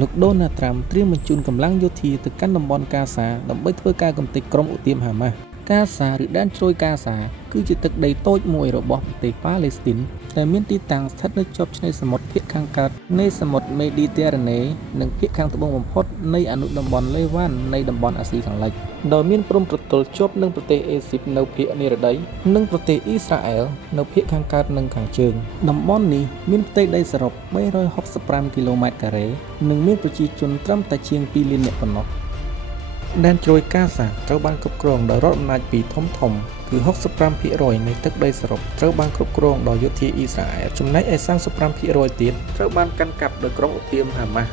លោកដូណាល់ត្រាំត្រៀមបញ្ជូនកម្លាំងយោធាទៅកាន់តំបន់កាហ្សាដើម្បីធ្វើការកំទេចក្រុមឧទាមហាម៉ាស់កាហ្សាឬដែនជ្រោយកាហ្សាគឺជាទឹកដីតូចមួយរបស់ប្រទេសប៉ាឡេស្ទីនដែលមានទីតាំងស្ថិតនៅជាប់ឆ្នេរសមុទ្រភាគខាងកើតនៃសមុទ្រមេឌីទែរ៉ាណេនិងភាគខាងត្បូងបំផុតនៃអនុតំបន់លេវ៉ាន់នៃតំបន់អាស៊ីខាងលិចដោយមានព្រំប្រទល់ជាប់នឹងប្រទេសអេស៊ីបនៅភាគនិរតីនិងប្រទេសអ៊ីស្រាអែលនៅភាគខាងកើតនិងខាងជើងតំបន់នេះមានផ្ទៃដីសរុប365គីឡូម៉ែត្រការ៉េនិងមានប្រជាជនត្រឹមតែជាង2លាននាក់ប៉ុណ្ណោះដែនជ្រោយកាហ្សាត្រូវបានគ្រប់គ្រងដោយរដ្ឋអំណាចពីរធំគឺ 65% នៃទឹកដីសរុបត្រូវបានគ្រប់គ្រងដោយយោធាអ៊ីស្រាអែលចំណែកឯ 35% ទៀតត្រូវបានកាន់កាប់ដោយក្រុមឧទាមហាម៉ាស់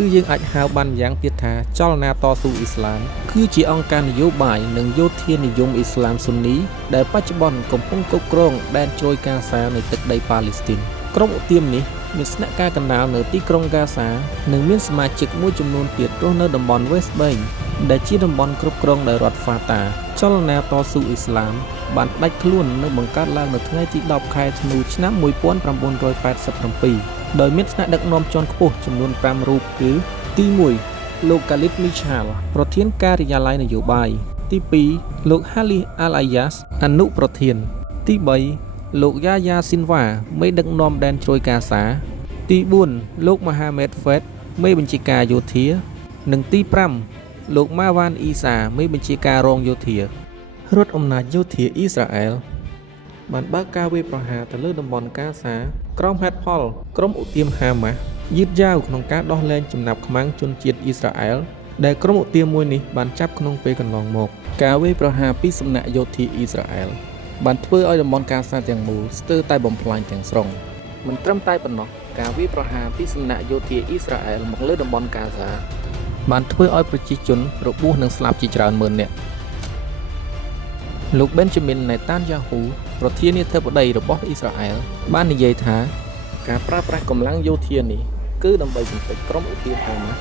ឬយើងអាចហៅបានម្យ៉ាងទៀតថាចលនាតស៊ូអ៊ីស្លាមគឺជាអង្គការនយោបាយនិងយោធានិយមអ៊ីស្លាមស៊ុននីដែលបច្ចុប្បន្នកំពុងគ្រប់គ្រងដែនជ្រោយកាហ្សានៃទឹកដីប៉ាឡេស្ទីនក្រុមឧទាមនេះមានស្នាក់ការកណ្ដាលនៅទីក្រុងកាហ្សានិងមានសមាជិកមួយចំនួនទៀតរស់នៅតំបន់ West Bank ដែលជាតំបន់គ្រប់គ្រងដោយរដ្ឋ Fatah ចលនាតស៊ូអ៊ីស្លាមបានផ្ដាច់ខ្លួននិងបង្កើតឡើងនៅថ្ងៃទី10ខែធ្នូឆ្នាំ1987ដោយមានថ្នាក់ដឹកនាំជាន់ខ្ពស់ចំនួន5រូបគឺទី1លោក Khalid Mishaal ប្រធានការិយាល័យនយោបាយទី2លោក Khalid Al-Ayyash អនុប្រធានទី3លោក Yahya Sinwar មេដឹកនាំដែនជ្រោយកាហ្សាទី4លោក Mohammed Faiz មេបញ្ជាការយោធានិងទី5លោក Marwan Issa មេបញ្ជាការរងយោធារដ្ឋអំណាចយោធាអ៊ីស្រាអែលបានបើកការវាយប្រហារទៅលើតំបន់កាហ្សាក្រោមហេតុផលក្រុមឧទាមហាម៉ាស់យឺតយ៉ាវក្នុងការដោះលែងចំណាប់ខ្មាំងជនជាតិអ៊ីស្រាអែលដែលក្រុមឧទាមមួយនេះបានចាប់ក្នុងពេលកន្លងមកការវាយប្រហារពីសំណាក់យោធាអ៊ីស្រាអែលបានធ្វើឲ្យតំបន់កាហ្សាទាំងមូលស្ទើរតែបំផ្លាញទាំងស្រុងមិនត្រឹមតែប៉ុណ្ណោះការវាយប្រហារពីសំណាក់យោធាអ៊ីស្រាអែលមកលើតំបន់កាហ្សាបានធ្វើឲ្យប្រជាជនរបួសនិងស្លាប់ជាច្រើនម៉ឺននាក់លោក Benjamin Netanyahu ប្រធានាធិបតីរបស់អ៊ីស្រាអែលបាននិយាយថាការប្រើប្រាស់កម្លាំងយោធានេះគឺដើម្បីជំរុញក្រុមឧទាមហាម៉ាស់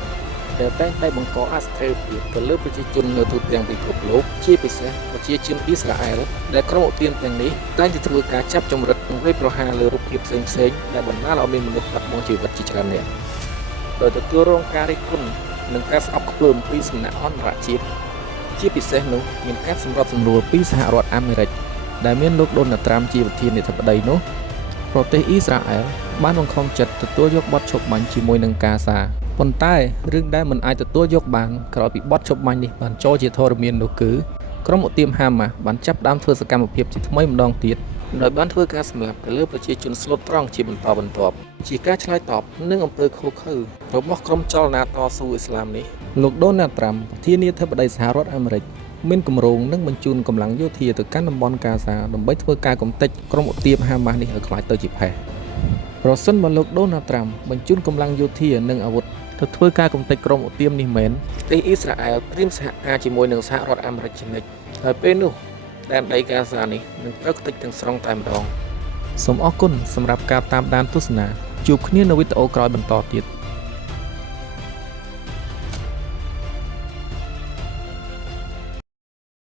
ដែលតែងតែបង្កអស្ថិរភាពទៅលើប្រជាជននៅទូទាំងពិភពលោកជាពិសេសប្រជាជនអ៊ីស្រាអែលដែលក្រុមឧទាមទាំងនេះតែងតែធ្វើការចាប់ចម្រិតនិងវាយប្រហារលើរូបភាពផ្សេងៗដែលបណ្ដាលឲ្យមានមនុស្សបាត់បង់ជីវិតជាច្រើននាក់ដោយទទួលរងការរិះគន់និងការស្អប់ខ្ពើមពីសំណាក់អន្តរជាតិជាពិសេសនោះមានការសម្របសម្រួលពីសហរដ្ឋអាមេរិកដែលមានលោកដូណាល់ត្រាំជាប្រធានាធិបតីនោះប្រទេសអ៊ីស្រាអែលបានបង្ខំចិត្តទទួលយកបទឈប់បាញ់ជាមួយនឹងកាហ្សាប៉ុន្តែរឿងដែលមិនអាចទទួលយកបានក្រោយពីបទឈប់បាញ់នេះបានចូលជាធរមាននោះគឺក្រុមឧទាមហាម៉ាស់បានចាប់ផ្ដើមធ្វើសកម្មភាពជាថ្មីម្ដងទៀតដោយបានធ្វើការសម្លាប់ទៅលើប្រជាជនស្លូតត្រង់ជាបន្តបន្ទាប់ជាការឆ្លើយតបនឹងអំពើឃោរឃៅរបស់ក្រុមចលនាតស៊ូអ៊ីស្លាមនេះលោកដូណាល់ត្រាំប្រធានាធិបតីសហរដ្ឋអាមេរិកមានគម្រោងនឹងបញ្ជូនកម្លាំងយោធាទៅកាន់តំបន់កាហ្សាដើម្បីធ្វើការកំទេចក្រុមឧទាមហាម៉ាស់នេះឲ្យក្លាយទៅជាផេះប្រសិនបើលោកដូណាល់ត្រាំបញ្ជូនកម្លាំងយោធានិងអាវុធទៅធ្វើការកំទេចក្រុមឧទាមនេះមែនប្រទេសអ៊ីស្រាអែលត្រៀមសហការជាមួយនឹងសហរដ្ឋអាមេរិកជានិច្ចហើយពេលនោះដែនដីកាហ្សានេះនឹងត្រូវខ្ទេចទាំងស្រុងតែម្ដងសូមអរគុណសម្រាប់ការតាមដានទស្សនាជួបគ្នានៅវីដេអូក្រោយបន្តទៀត